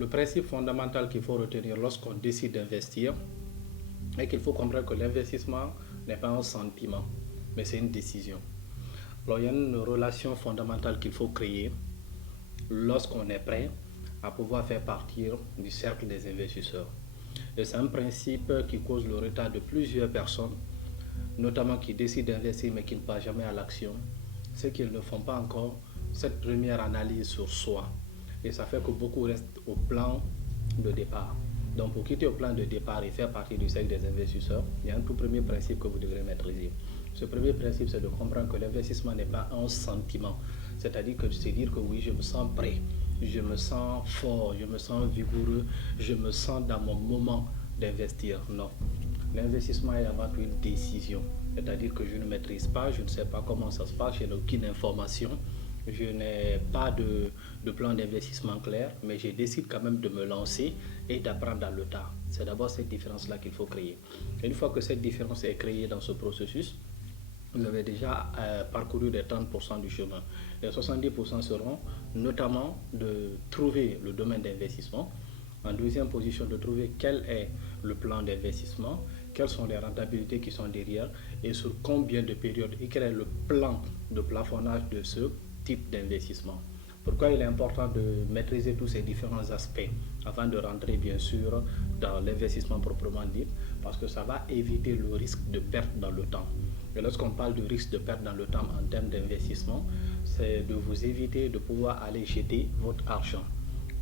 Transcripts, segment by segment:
Le principe fondamental qu'il faut retenir lorsqu'on décide d'investir est qu'il faut comprendre que l'investissement n'est pas un sentiment, mais c'est une décision. Alors, il y a une relation fondamentale qu'il faut créer lorsqu'on est prêt à pouvoir faire partie du cercle des investisseurs. Et c'est un principe qui cause le retard de plusieurs personnes, notamment qui décident d'investir mais qui ne passent jamais à l'action. C'est qu'ils ne font pas encore cette première analyse sur soi. Et ça fait que beaucoup restent au plan de départ. Donc pour quitter au plan de départ et faire partie du cercle des investisseurs, il y a un tout premier principe que vous devrez maîtriser. Ce premier principe, c'est de comprendre que l'investissement n'est pas un sentiment. C'est-à-dire que c'est dire que oui, je me sens prêt, je me sens fort, je me sens vigoureux, je me sens dans mon moment d'investir. Non. L'investissement est avant tout une décision. C'est-à-dire que je ne maîtrise pas, je ne sais pas comment ça se passe, je n'ai aucune information, je n'ai pas de plan d'investissement clair, mais je décide quand même de me lancer et d'apprendre dans le tas. C'est d'abord cette différence-là qu'il faut créer. Et une fois que cette différence est créée dans ce processus, vous avez déjà parcouru les 30% du chemin. Les 70% seront notamment de trouver le domaine d'investissement. En deuxième position, de trouver quel est le plan d'investissement, quelles sont les rentabilités qui sont derrière et sur combien de périodes et quel est le plan de plafonnage de ce type d'investissement. Pourquoi il est important de maîtriser tous ces différents aspects avant de rentrer bien sûr dans l'investissement proprement dit, parce que ça va éviter le risque de perte dans le temps. Et lorsqu'on parle de risque de perte dans le temps en termes d'investissement, c'est de vous éviter de pouvoir aller jeter votre argent.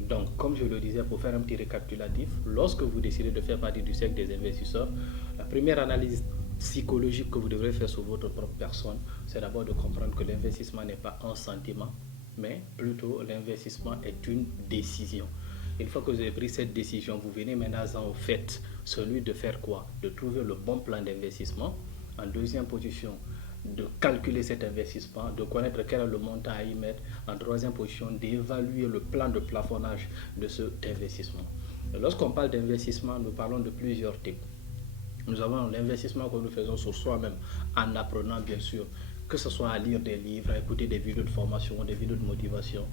Donc, comme je le disais, pour faire un petit récapitulatif, lorsque vous décidez de faire partie du cercle des investisseurs, la première analyse psychologique que vous devrez faire sur votre propre personne, c'est d'abord de comprendre que l'investissement n'est pas un sentiment, mais plutôt l'investissement est une décision. Une fois que vous avez pris cette décision, vous venez maintenant au fait, celui de faire quoi? De trouver le bon plan d'investissement. En deuxième position, de calculer cet investissement, de connaître quel est le montant à y mettre. En troisième position, d'évaluer le plan de plafonnage de cet investissement. Lorsqu'on parle d'investissement, nous parlons de plusieurs types. Nous avons l'investissement que nous faisons sur soi-même en apprenant bien sûr, que ce soit à lire des livres, à écouter des vidéos de formation, des vidéos de motivation.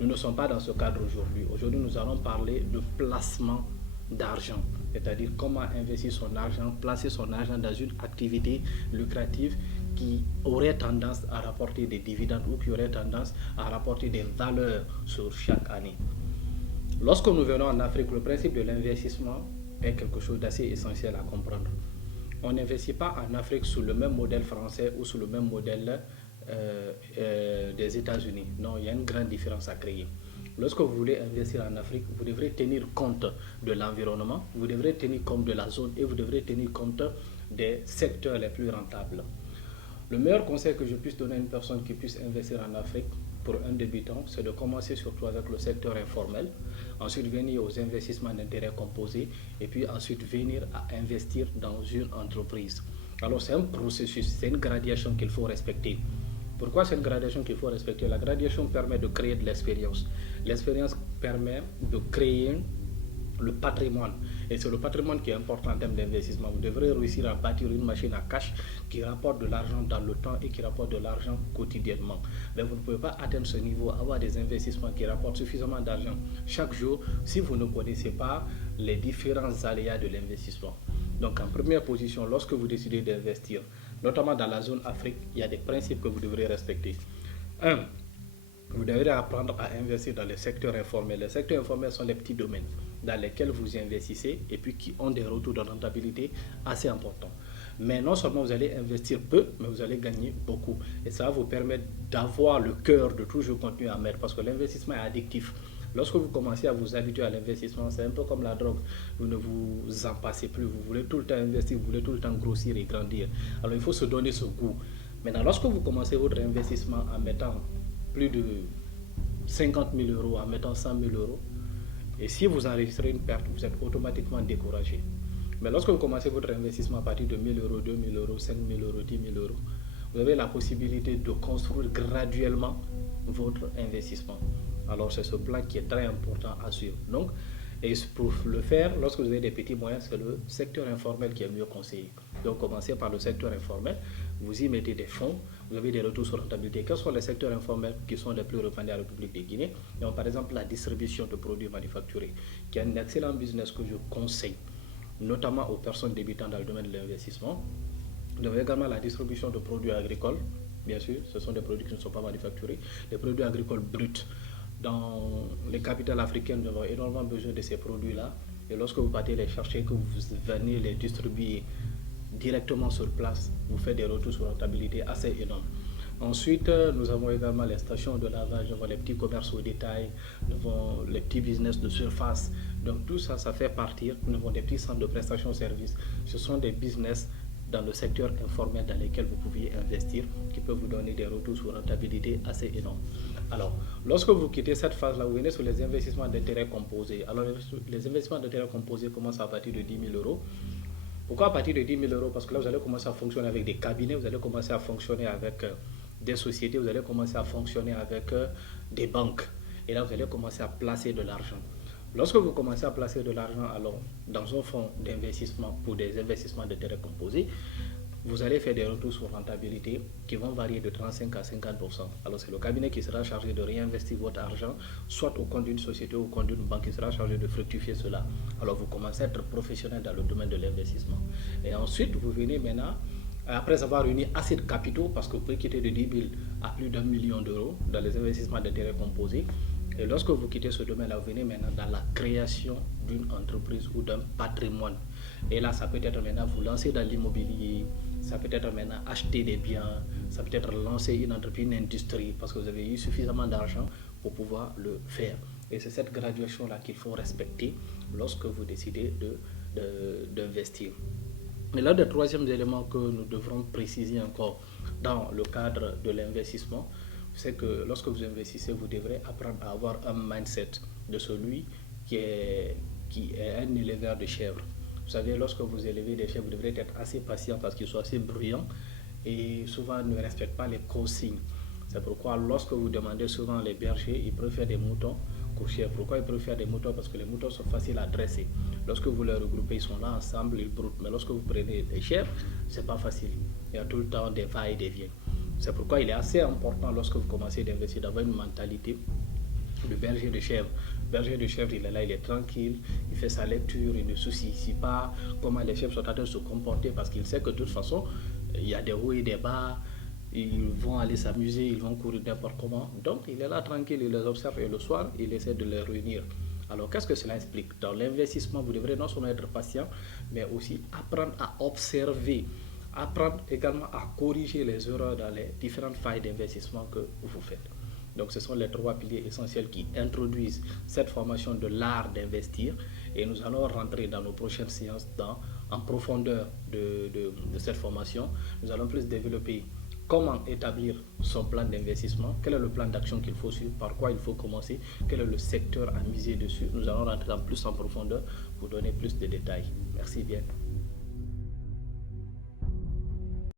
Nous ne sommes pas dans ce cadre aujourd'hui. Aujourd'hui, nous allons parler de placement d'argent, c'est-à-dire comment investir son argent, placer son argent dans une activité lucrative qui aurait tendance à rapporter des dividendes ou qui aurait tendance à rapporter des valeurs sur chaque année. Lorsque nous venons en Afrique, le principe de l'investissement est quelque chose d'assez essentiel à comprendre. On n'investit pas en Afrique sous le même modèle français ou sous le même modèle des États-Unis. Non, il y a une grande différence à créer. Lorsque vous voulez investir en Afrique, vous devrez tenir compte de l'environnement, vous devrez tenir compte de la zone et vous devrez tenir compte des secteurs les plus rentables. Le meilleur conseil que je puisse donner à une personne qui puisse investir en Afrique pour un débutant, c'est de commencer surtout avec le secteur informel, ensuite venir aux investissements d'intérêt composé et puis ensuite venir à investir dans une entreprise. Alors c'est un processus, c'est une gradation qu'il faut respecter. Pourquoi c'est une gradation qu'il faut respecter? La gradation permet de créer de l'expérience. L'expérience permet de créer le patrimoine. Et c'est le patrimoine qui est important en termes d'investissement. Vous devrez réussir à bâtir une machine à cash qui rapporte de l'argent dans le temps et qui rapporte de l'argent quotidiennement. Mais vous ne pouvez pas atteindre ce niveau, avoir des investissements qui rapportent suffisamment d'argent chaque jour si vous ne connaissez pas les différents aléas de l'investissement. Donc en première position, lorsque vous décidez d'investir, notamment dans la zone Afrique, il y a des principes que vous devrez respecter. 1. Vous devrez apprendre à investir dans les secteurs informels. Les secteurs informels sont les petits domaines dans lesquels vous investissez et puis qui ont des retours de rentabilité assez importants. Mais non seulement vous allez investir peu, mais vous allez gagner beaucoup. Et ça va vous permettre d'avoir le cœur de toujours continuer à mettre parce que l'investissement est addictif. Lorsque vous commencez à vous habituer à l'investissement, c'est un peu comme la drogue. Vous ne vous en passez plus. Vous voulez tout le temps investir, vous voulez tout le temps grossir et grandir. Alors il faut se donner ce goût. Maintenant, lorsque vous commencez votre investissement en mettant plus de 50 000 euros, en mettant 100 000 euros, et si vous enregistrez une perte, vous êtes automatiquement découragé. Mais lorsque vous commencez votre investissement à partir de 1 000 euros, 2 000 euros, 5 000 euros, 10 000 euros, vous avez la possibilité de construire graduellement votre investissement. Alors c'est ce plan qui est très important à suivre. Donc, et pour le faire, lorsque vous avez des petits moyens, c'est le secteur informel qui est mieux conseillé. Donc commencez par le secteur informel, vous y mettez des fonds, vous avez des retours sur rentabilité. Quels sont les secteurs informels qui sont les plus répandus en République de Guinée? Donc, par exemple, la distribution de produits manufacturés, qui est un excellent business que je conseille, notamment aux personnes débutantes dans le domaine de l'investissement. Vous avez également la distribution de produits agricoles. Bien sûr, ce sont des produits qui ne sont pas manufacturés. Les produits agricoles bruts. Dans les capitales africaines, nous avons énormément besoin de ces produits-là. Et lorsque vous partez les chercher, que vous venez les distribuer directement sur place, vous faites des retours sur rentabilité assez énormes. Ensuite, nous avons également les stations de lavage, nous avons les petits commerces au détail, nous avons les petits business de surface. Donc tout ça, ça fait partir. Nous avons des petits centres de prestation de services. Ce sont des business dans le secteur informel dans lesquels vous pouviez investir, qui peuvent vous donner des retours sur rentabilité assez énormes. Alors, lorsque vous quittez cette phase-là, vous venez sur les investissements d'intérêt composés. Alors, les investissements d'intérêt composés commencent à partir de 10 000 euros. Pourquoi à partir de 10 000 euros? Parce que là, vous allez commencer à fonctionner avec des cabinets, vous allez commencer à fonctionner avec des sociétés, vous allez commencer à fonctionner avec des banques. Et là, vous allez commencer à placer de l'argent. Lorsque vous commencez à placer de l'argent alors dans un fonds d'investissement pour des investissements d'intérêt composés, vous allez faire des retours sur rentabilité qui vont varier de 35 à 50%. Alors c'est le cabinet qui sera chargé de réinvestir votre argent, soit au compte d'une société ou au compte d'une banque qui sera chargé de fructifier cela. Alors vous commencez à être professionnel dans le domaine de l'investissement. Et ensuite, vous venez maintenant, après avoir réuni assez de capitaux, parce que vous pouvez quitter de 10 000 à plus d'1 million d'euros dans les investissements d'intérêt composés. Et lorsque vous quittez ce domaine-là, vous venez maintenant dans la création d'une entreprise ou d'un patrimoine. Et là, ça peut être maintenant vous lancer dans l'immobilier, ça peut être maintenant acheter des biens, ça peut être lancer une entreprise, une industrie, parce que vous avez eu suffisamment d'argent pour pouvoir le faire. Et c'est cette graduation-là qu'il faut respecter lorsque vous décidez d'investir. Et l'un des troisièmes éléments que nous devrons préciser encore dans le cadre de l'investissement, c'est que lorsque vous investissez, vous devrez apprendre à avoir un mindset de celui qui est un éleveur de chèvres. Vous savez, lorsque vous élevez des chèvres, vous devrez être assez patient parce qu'ils sont assez bruyants et souvent ne respectent pas les consignes. C'est pourquoi lorsque vous demandez souvent les bergers, ils préfèrent des moutons qu'aux chèvres. Pourquoi ils préfèrent des moutons? Parce que les moutons sont faciles à dresser. Lorsque vous les regroupez, ils sont là ensemble, ils broutent. Mais lorsque vous prenez des chèvres, c'est pas facile. Il y a tout le temps des va et des viens. C'est pourquoi il est assez important lorsque vous commencez d'investir d'avoir une mentalité de berger de chèvre. Le berger de chèvre, il est là, il est tranquille, il fait sa lecture, il ne soucie pas comment les chèvres sont en train de se comporter parce qu'il sait que de toute façon, il y a des hauts et des bas, ils vont aller s'amuser, ils vont courir n'importe comment. Donc, il est là tranquille, il les observe et le soir, il essaie de les réunir. Alors, qu'est-ce que cela explique? Dans l'investissement, vous devrez non seulement être patient, mais aussi apprendre à observer, apprendre également à corriger les erreurs dans les différentes failles d'investissement que vous faites. Donc ce sont les trois piliers essentiels qui introduisent cette formation de l'art d'investir et nous allons rentrer dans nos prochaines séances en profondeur de cette formation. Nous allons plus développer comment établir son plan d'investissement, quel est le plan d'action qu'il faut suivre, par quoi il faut commencer, quel est le secteur à miser dessus. Nous allons rentrer plus en profondeur pour donner plus de détails. Merci bien.